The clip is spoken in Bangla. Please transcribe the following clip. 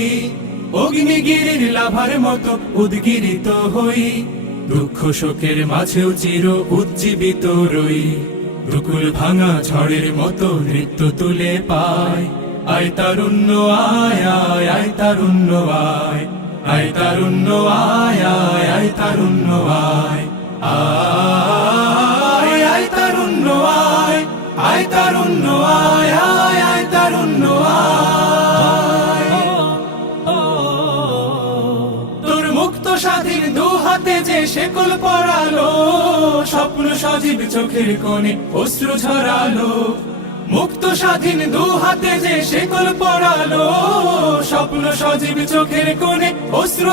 হই, অগ্নিগিরির লাভার মতো উদ্গিরিত হই, দুঃখ শোকের মাঝেও চির উজ্জীবিত রই, দুকুল ভাঙা ঝড়ের মতো নৃত্য তুলে পায়। আয় তারুণ্য আয় আয় আয় তারুণ্য আয়, আয় তারুণ্য আয় আয় আয় তারুণ্য আয়, আয় আয় তারুণ্য আয়, আয় তারুণ্য আয় আয় আয় তারুণ্য আয়। তোর মুক্ত স্বাধীন দু হাতে যে শেকল পরালো, স্বপ্ন সজীব চোখের কোণে অশ্রু ঝরালো। মুক্ত স্বাধীন দু হাতে যে শেকল পরালো, স্বপ্ন সজীব চোখের কোণে অশ্রু